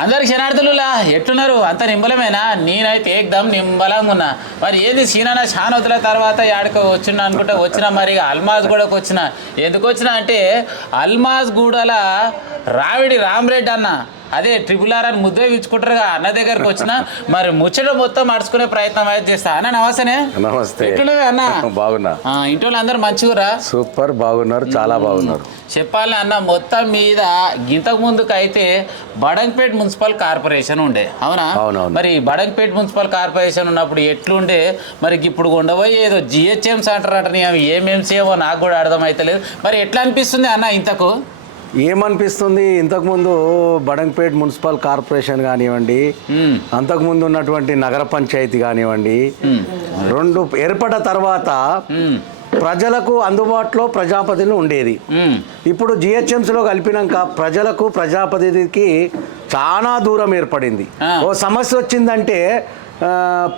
అందరికి శనార్థులులా ఎట్టున్నారు అంత నింబలమేనా? నేనైతే ఏకదమ్ నింబలంగా ఉన్నా. మరి ఏంది సీనా చాలా వదిల తర్వాత యాడికి వచ్చిన అనుకుంటే వచ్చిన మరి అల్మాజ్ గూడకు వచ్చిన. ఎందుకు వచ్చిన అంటే అల్మాజ్ గూడల రావిడి రామరెడ్డి అన్న అదే ట్రిపుల్ అని ముద్ద ఇచ్చుకుంటారుగా అన్న దగ్గరకు వచ్చిన మరి ముచ్చట మొత్తం మడుచుకునే ప్రయత్నం అయితే చేస్తా. అన్న నమస్తే. నమస్తే అన్న. బాగున్నా. ఇంట్లో అందరు మంచిగురా? సూపర్ బాగున్నారు, చాలా బాగున్నారు. చెప్పాలి అన్న మొత్తం మీద ఇంతకు ముందుకు అయితే బడంగపేట్ మున్సిపల్ కార్పొరేషన్ ఉండే, అవునా? మరి బడంగపేట్ మున్సిపల్ కార్పొరేషన్ ఉన్నప్పుడు ఎట్లుండే, మరి ఇప్పుడు ఉండబోయి ఏదో జిహెచ్ఎంసీ అంటారట. అవి ఏమేమి చేయవో నాకు కూడా అర్థమవుతలేదు. మరి ఎట్లా అనిపిస్తుంది అన్న ఇంతకు? ఏమనిపిస్తుంది, ఇంతకుముందు బడంగపేట్ మున్సిపల్ కార్పొరేషన్ కానివ్వండి, అంతకుముందు ఉన్నటువంటి నగర పంచాయతీ కానివ్వండి, రెండు ఏర్పడ్డ తర్వాత ప్రజలకు అందుబాటులో ప్రజాప్రతినిధులు ఉండేది. ఇప్పుడు జిహెచ్ఎంసీలో కలిపినాక ప్రజలకు ప్రజాప్రతినిధికి చాలా దూరం ఏర్పడింది. ఓ సమస్య వచ్చిందంటే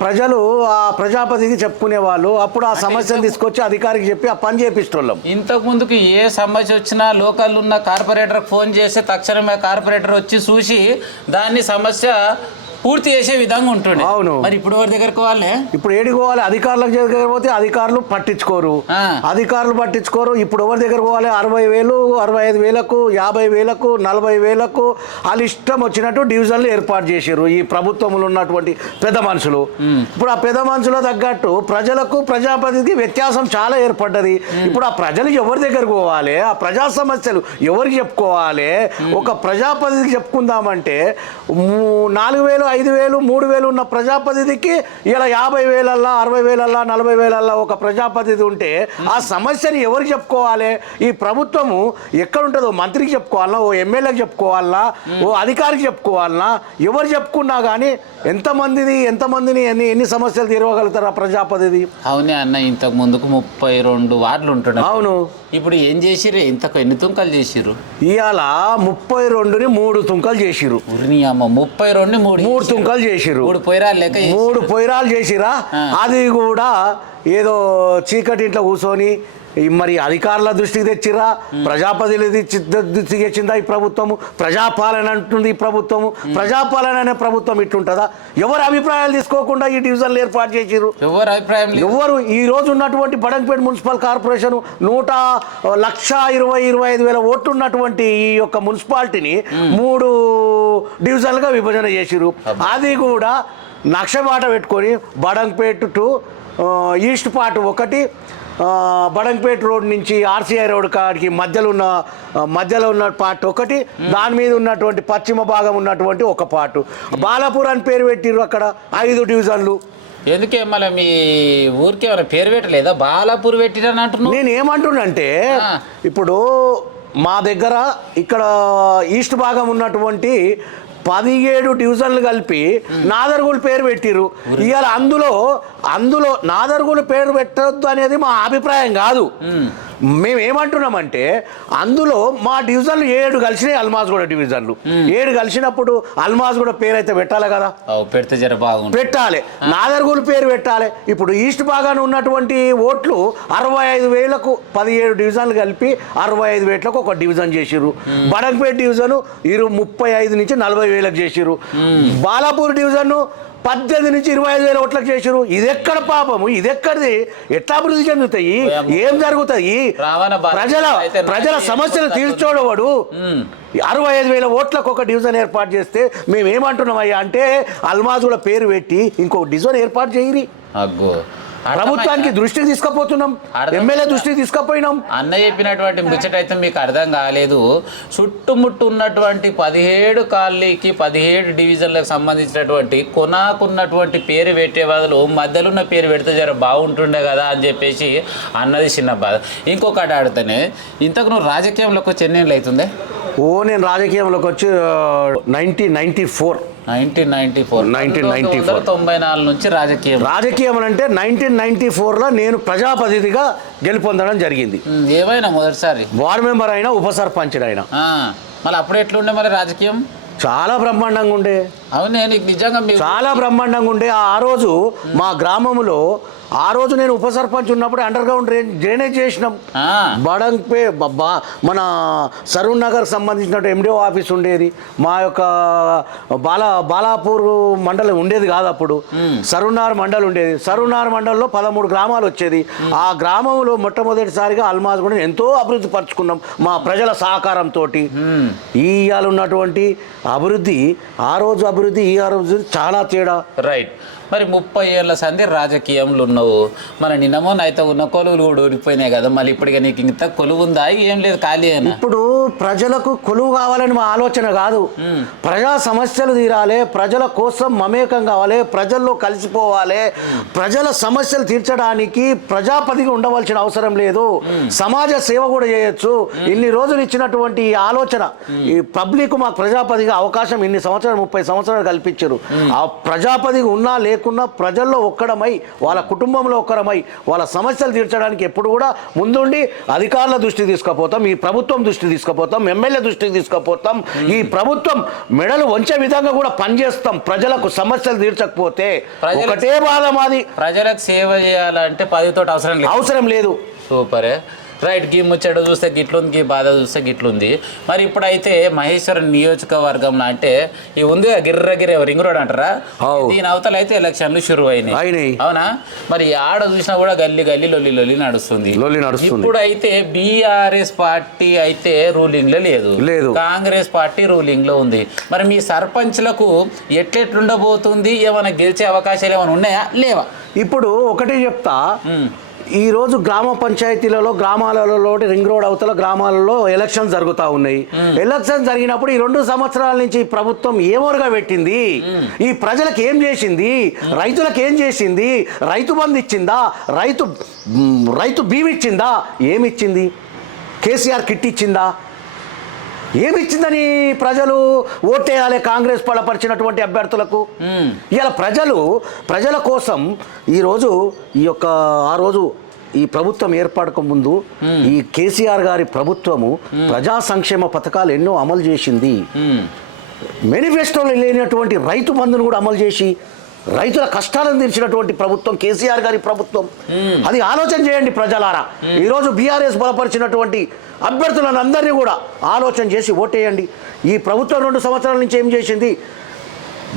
ప్రజలు ఆ ప్రజాపతికి చెప్పుకునే వాళ్ళు, అప్పుడు ఆ సమస్యను తీసుకొచ్చి అధికారికి చెప్పి ఆ పని చేపిస్తున్నాం. ఇంతకు ముందుకు ఏ సమస్య వచ్చినా లోకల్ ఉన్న కార్పొరేటర్కి ఫోన్ చేస్తే తక్షణమే కార్పొరేటర్ వచ్చి చూసి దాన్ని సమస్య పూర్తి చేసే విధంగా ఉంటుంది. అవును. మరి ఇప్పుడు ఎవరి దగ్గరకు పోవాలి? ఇప్పుడు ఏడికి పోవాలి? అధికారులకు దగ్గర పోతే అధికారులు పట్టించుకోరు. ఇప్పుడు ఎవరి దగ్గర పోవాలి? 60,000, 65,000, 50,000, 40,000 వాళ్ళు ఇష్టం వచ్చినట్టు డివిజన్లు ఏర్పాటు చేశారు ఈ ప్రభుత్వంలో ఉన్నటువంటి పెద్ద మనుషులు. ఇప్పుడు ఆ పెద్ద మనుషుల తగ్గట్టు ప్రజలకు ప్రజాప్రతినిధికి వ్యత్యాసం చాలా ఏర్పడ్డది. ఇప్పుడు ఆ ప్రజలు ఎవరి దగ్గరకు పోవాలి? ఆ ప్రజా సమస్యలు ఎవరికి చెప్పుకోవాలి? ఒక ప్రజాప్రతినిధికి చెప్పుకుందామంటే 4,000, 5,000, 3,000 ఉన్న ప్రజాప్రతినిధికి ఇలా 50,000, 60,000, 40,000 ఒక ప్రజాప్రతినిధి ఉంటే ఆ సమస్యని ఎవరికి చెప్పుకోవాలి? ఈ ప్రభుత్వము ఎక్కడుంటుందో మంత్రికి చెప్పుకోవాలన్నా, ఓ ఎమ్మెల్యేకి చెప్పుకోవాలన్నా, ఓ అధికారికి చెప్పుకోవాలన్నా, ఎవరు చెప్పుకున్నా కానీ ఎంతమందిని ఎన్ని సమస్యలు తీరవగలుగుతారు ఆ ప్రజాప్రతినిధి? అవునే అన్న, ఇంతకు ముందుకు 32 వార్డులు ఉంటున్నాయి. అవును. ఇప్పుడు ఏం చేసిర్రు? ఇంతకు ఎన్ని తుంకలు చేసిర్రు? ఇవాళ 32ని 3 తుంకలు చేసిర్రు. 32ని 3 తుంకలు చేసిర్రు. 3 పొయ్యిరాలు లెక్క 3 పొయ్యిరాలు చేసిరా. అది కూడా ఏదో చీకటి ఇంట్లో కూర్చొని మరి అధికారుల దృష్టికి తెచ్చిరా, ప్రజాప్రతినిధి దృష్టికి తెచ్చిందా ఈ ప్రభుత్వము? ప్రజాపాలన అంటుంది ఈ ప్రభుత్వము. ప్రజాపాలన అనే ప్రభుత్వం ఇట్లుంటుందా? ఎవరు అభిప్రాయాలు తీసుకోకుండా ఈ డివిజన్లు ఏర్పాటు చేసిర్రు? ఎవరు ఈ రోజు ఉన్నటువంటి బడంగపేట మున్సిపల్ కార్పొరేషన్ 1,20,000-1,25,000 ఓట్లు ఉన్నటువంటి ఈ యొక్క మున్సిపాలిటీని 3 డివిజన్లుగా విభజన చేసిర్రు. అది కూడా నక్షబాట పెట్టుకొని బడంగపేట టు ఈస్ట్ పార్ట్ ఒకటి, బడంగపేట రోడ్ నుంచి ఆర్సీఐ రోడ్ కాడికి మధ్యలో ఉన్న పార్ట్ ఒకటి, దాని మీద ఉన్నటువంటి పశ్చిమ భాగం ఉన్నటువంటి ఒక పార్టు, బాలాపూర్ అని పేరు పెట్టిర్రు. అక్కడ 5 డివిజన్లు. ఎందుకే మళ్ళీ మీ ఊరికి ఏమైనా పేరు పెట్టలేదా? బాలాపూర్ పెట్టిరని అంటున్నాను. నేను ఏమంటున్నానంటే ఇప్పుడు మా దగ్గర ఇక్కడ ఈస్ట్ భాగం ఉన్నటువంటి 17 డివిజన్లు కలిపి నాదర్గూల్ పేరు పెట్టిరు. ఇవాళ అందులో నాదర్గూల్ పేరు పెట్టద్దు అనేది మా అభిప్రాయం కాదు. మేము ఏమంటున్నామంటే అందులో మా డివిజన్లు 7 కలిసినాయి, అల్మాజ్గూడ డివిజన్లు 7 కలిసినప్పుడు అల్మాజ్గూడ పేరు అయితే పెట్టాలి కదా, పెడితే జర బాగుంది, పెట్టాలి. నాదర్గూల్ పేరు పెట్టాలి. ఇప్పుడు ఈస్ట్ భాగాన్ని ఉన్నటువంటి ఓట్లు 65,000కు 17 డివిజన్లు కలిపి 65,000కు ఒక డివిజన్ చేసిర్రు. బడంగపేట డివిజన్ 35 నుంచి 40,000కు చేసిర్రు. బాలాపూర్ డివిజన్ 18 నుంచి 25,000 ఓట్లకు చేసిరు. ఇది ఎక్కడ పాపము? ఇది ఎక్కడిది? ఎట్లా అభివృద్ధి చెందుతాయి? ఏం జరుగుతాయి? ప్రజల సమస్యలు తీర్చోడవాడు 65,000 ఓట్లకు ఒక డివిజన్ ఏర్పాటు చేస్తే మేమేమంటున్నామయ్యా అంటే అల్మాజ్గూడ పేరు పెట్టి ఇంకో డివిజన్ ఏర్పాటు చేయరి. ప్రభుత్వానికి దృష్టికి తీసుకుపోతున్నాం, ఎమ్మెల్యే దృష్టికి తీసుకుపోయినాం. అన్న చెప్పినటువంటి ముచ్చట అయితే మీకు అర్థం కాలేదు. చుట్టుముట్టు ఉన్నటువంటి 17 కాలనీకి 17 డివిజన్లకు సంబంధించినటువంటి కొనాకున్నటువంటి పేరు పెట్టే బదులు మధ్యలో ఉన్న పేరు పెడితే జర బాగుంటుండే కదా అని చెప్పేసి అన్నది చిన్న బాధ. ఇంకొకటి ఆడితేనే ఇంతకు నువ్వు రాజకీయంలోకి వచ్చి ఎన్ని ఏళ్ళు అవుతుంది? నేను రాజకీయంలోకి వచ్చి 1994 1994 నుంచి రాజకీయం అంటే 1994లో నేను ప్రజాప్రతినిధిగా గెలుపొందడం జరిగింది. ఏమైనా మొదటిసారి వార్డు మెంబర్ అయినా, ఉప సర్పంచ్ అయినా. మళ్ళీ అప్పుడు ఎట్లుండే మరి రాజకీయం? చాలా బ్రహ్మాండంగా ఉండే. అవునే, నీకు నిజంగా చాలా బ్రహ్మాండంగా ఉండే. ఆ రోజు మా గ్రామంలో ఆ రోజు నేను ఉప సర్పంచ్ ఉన్నప్పుడు అండర్ గ్రౌండ్ డ్రైనేజ్ చేసినాం. బడంపే మన సరూర్ నగర్ సంబంధించిన ఎండిఓ ఆఫీస్ ఉండేది, మా యొక్క బాలాపూర్ మండలం ఉండేది కాదు అప్పుడు, సరూర్నగర్ మండలం ఉండేది. సరూర్నగర్ మండలంలో 13 గ్రామాలు వచ్చేది. ఆ గ్రామంలో మొట్టమొదటిసారిగా అల్మాజ్ కూడా ఎంతో అభివృద్ధి పరుచుకున్నాం మా ప్రజల సహకారంతో. ఇవాళ ఉన్నటువంటి అభివృద్ధి, ఆ రోజు అభివృద్ధి ఈ రోజు చాలా తేడా. రైట్. మరి 30 ఏళ్ళ సంధి రాజకీయంలో ఉన్నావు, మన నిన్నమో అయితే ఉన్న కొలువులు కూడా ఊడిపోయినాయి కదా, మళ్ళీ ఇప్పటికే నీకు ఇంత కొలువు ఉందా? ఏం లేదు, ఖాళీ అయినా. ఇప్పుడు ప్రజలకు కొలువు కావాలని మా ఆలోచన కాదు, ప్రజా సమస్యలు తీరాలి, ప్రజల కోసం మమేకం కావాలి, ప్రజల్లో కలిసిపోవాలి. ప్రజల సమస్యలు తీర్చడానికి ప్రజాపతిగా ఉండవలసిన అవసరం లేదు, సమాజ సేవ కూడా చేయొచ్చు. ఇన్ని రోజులు ఇచ్చినటువంటి ఈ ఆలోచన, ఈ పబ్లిక్ మాకు ప్రజాపతిగా అవకాశం ఇన్ని సంవత్సరాలు 30 సంవత్సరాలు కల్పించారు. ఆ ప్రజాపతిగా ఉన్నా లేకున్నా ప్రజల్లో ఒక్కడమై, వాళ్ళ కుటుంబంలో ఒక్కరమై వాళ్ళ సమస్యలు తీర్చడానికి ఎప్పుడు కూడా ముందుండి అధికారుల దృష్టికి తీసుకుపోతాం, ఈ ప్రభుత్వం దృష్టికి తీసుకుపోతాం, ఎమ్మెల్యే దృష్టికి తీసుకుపోతాం. ఈ ప్రభుత్వం మెడలు వంచే విధంగా కూడా పనిచేస్తాం. ప్రజలకు సమస్యలు తీర్చకపోతే ఒకటే బాధ మాది, ప్రజలకు సేవ చేయాలంటే 10 తోటి అవసరం లేదు. సూపరే. రైట్. గీ ముచ్చట చూస్తే గిట్లుంది, గీ బాధ చూస్తే గిట్లుంది. మరి ఇప్పుడైతే మహేశ్వరం నియోజకవర్గంలో అంటే ఈ ఉంది గిర్ర రింగ్ రోడ్ అంటారా, దీని అవతల అయితే ఎలక్షన్లు షురు అయినాయి, అవునా? మరి ఆడ చూసినా కూడా గల్లీ లొల్లి నడుస్తుంది. ఇప్పుడైతే బీఆర్ఎస్ పార్టీ అయితే రూలింగ్ లో లేదు, కాంగ్రెస్ పార్టీ రూలింగ్ లో ఉంది. మరి మీ సర్పంచ్లకు ఎట్లెట్లుండబోతుంది? ఏమైనా గెలిచే అవకాశాలు ఏమైనా ఉన్నాయా, లేవా? ఇప్పుడు ఒకటే చెప్తా, ఈరోజు గ్రామ పంచాయతీలలో, గ్రామాలలో, రింగ్ రోడ్ అవతల గ్రామాలలో ఎలక్షన్స్ జరుగుతూ ఉన్నాయి. ఎలక్షన్ జరిగినప్పుడు ఈ 2 సంవత్సరాల నుంచి ప్రభుత్వం ఏమోరుగా పెట్టింది, ఈ ప్రజలకు ఏం చేసింది, రైతులకు ఏం చేసింది, రైతు బంధు ఇచ్చిందా, రైతు బీమా ఇచ్చిందా, ఏమిచ్చింది? కేసీఆర్ కిట్ ఇచ్చిందా? ఏమిచ్చిందని ప్రజలు ఓటేయాలి కాంగ్రెస్ బలపరిచినటువంటి అభ్యర్థులకు? ఇలా ప్రజల కోసం ఈరోజు ఆ రోజు ఈ ప్రభుత్వం ఏర్పడక ముందు ఈ కేసీఆర్ గారి ప్రభుత్వము ప్రజా సంక్షేమ పథకాలు ఎన్నో అమలు చేసింది. మేనిఫెస్టోలో లేనటువంటి రైతు బంధును కూడా అమలు చేసి రైతుల కష్టాలను తీర్చినటువంటి ప్రభుత్వం కేసీఆర్ గారి ప్రభుత్వం. అది ఆలోచన చేయండి ప్రజలారా. ఈరోజు బీఆర్ఎస్ బలపరిచినటువంటి అభ్యర్థులను అందరినీ కూడా ఆలోచన చేసి ఓటేయండి. ఈ ప్రభుత్వం 2 సంవత్సరాల నుంచి ఏం చేసింది,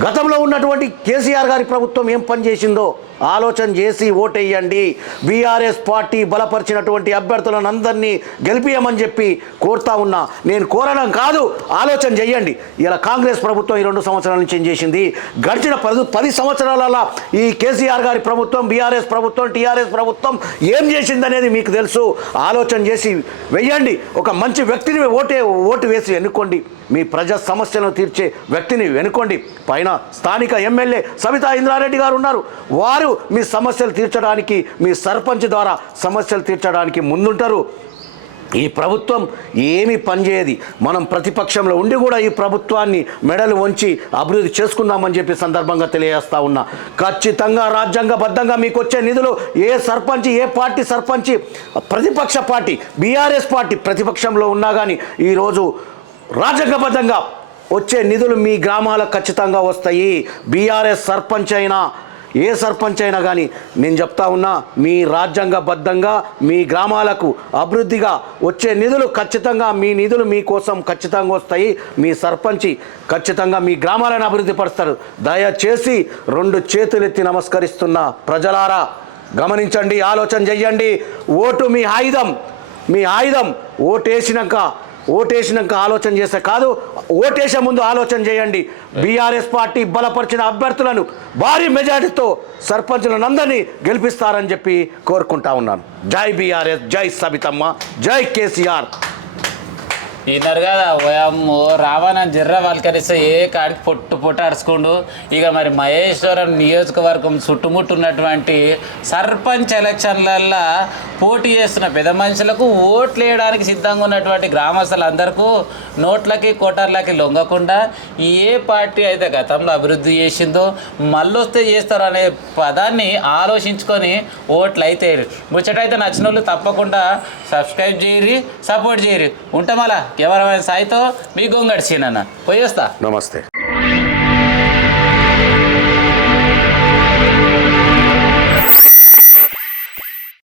గతంలో ఉన్నటువంటి కేసీఆర్ గారి ప్రభుత్వం ఏం పని చేసిందో ఆలోచన చేసి ఓటేయండి. బీఆర్ఎస్ పార్టీ బలపరిచినటువంటి అభ్యర్థులను అందరినీ గెలిపియమని చెప్పి కోరుతా ఉన్నా. నేను కోరడం కాదు, ఆలోచన చేయండి. ఇలా కాంగ్రెస్ ప్రభుత్వం ఈ 2 సంవత్సరాల నుంచి ఏం చేసింది, గడిచిన 10 సంవత్సరాల ఈ కేసీఆర్ గారి ప్రభుత్వం, బీఆర్ఎస్ ప్రభుత్వం, టీఆర్ఎస్ ప్రభుత్వం ఏం చేసిందనేది మీకు తెలుసు. ఆలోచన చేసి వెయ్యండి. ఒక మంచి వ్యక్తిని ఓటు వేసి ఎన్నుకోండి. మీ ప్రజా సమస్యలను తీర్చే వ్యక్తిని ఎన్నుకోండి. పైన స్థానిక ఎమ్మెల్యే సబితా ఇంద్రారెడ్డి గారు ఉన్నారు. వారు మీ సమస్యలు తీర్చడానికి, మీ సర్పంచ్ ద్వారా సమస్యలు తీర్చడానికి ముందుంటారు. ఈ ప్రభుత్వం ఏమీ పనిచేయదు. మనం ప్రతిపక్షంలో ఉండి కూడా ఈ ప్రభుత్వాన్ని మెడలు వంచి అభివృద్ధి చేసుకుందామని చెప్పి సందర్భంగా తెలియజేస్తా ఉన్నా. ఖచ్చితంగా రాజ్యాంగబద్ధంగా మీకు వచ్చే నిధులు ఏ సర్పంచ్, ఏ పార్టీ సర్పంచ్, ప్రతిపక్ష పార్టీ బీఆర్ఎస్ పార్టీ ప్రతిపక్షంలో ఉన్నా కానీ ఈరోజు రాజ్యాంగబద్ధంగా వచ్చే నిధులు మీ గ్రామాలకు ఖచ్చితంగా వస్తాయి. బీఆర్ఎస్ సర్పంచ్ అయినా, ఏ సర్పంచ్ అయినా కానీ నేను చెప్తా ఉన్నా, మీ రాజ్యాంగబద్ధంగా మీ గ్రామాలకు అభివృద్ధిగా వచ్చే నిధులు ఖచ్చితంగా, మీ నిధులు మీకోసం ఖచ్చితంగా వస్తాయి. మీ సర్పంచ్ ఖచ్చితంగా మీ గ్రామాలను అభివృద్ధి పరుస్తారు. దయచేసి 2 చేతులెత్తి నమస్కరిస్తున్న ప్రజలారా గమనించండి, ఆలోచన చెయ్యండి. ఓటు మీ ఆయుధం. ఓటేసినాక ఆలోచన చేస్తే కాదు, ఓటేసే ముందు ఆలోచన చేయండి. బీఆర్ఎస్ పార్టీ బలపరిచిన అభ్యర్థులను భారీ మెజార్టీతో సర్పంచులను అందరినీ గెలిపిస్తారని చెప్పి కోరుకుంటా ఉన్నాను. జై బీఆర్ఎస్, జై సబితమ్మ, జై కేసీఆర్. విన్నారు కదా, ఓయమ్మో రావానని జర్ర వాళ్ళకరిస్తే ఏ కాడికి పొట్టు అడుచుకుండు. ఇక మరి మహేశ్వరం నియోజకవర్గం చుట్టుముట్టున్నటువంటి సర్పంచ్ ఎలక్షన్లల్లో పోటీ చేస్తున్న పెద్ద మనుషులకు ఓట్లు వేయడానికి సిద్ధంగా ఉన్నటువంటి గ్రామస్తులందరికీ నోట్లకి కోటర్లకి లొంగకుండా ఏ పార్టీ అయితే గతంలో అభివృద్ధి చేసిందో మళ్ళొస్తే చేస్తారు అనే పదాన్ని ఆలోచించుకొని ఓట్లు అయితే ముచ్చటైతే నచ్చిన వాళ్ళు తప్పకుండా సబ్స్క్రైబ్ చేయరి, సపోర్ట్ చేయరి. ఉంటాం అలా ఎవరైనా సాయితో మీ గొంగడి సీనన్న పోయేస్తా. నమస్తే.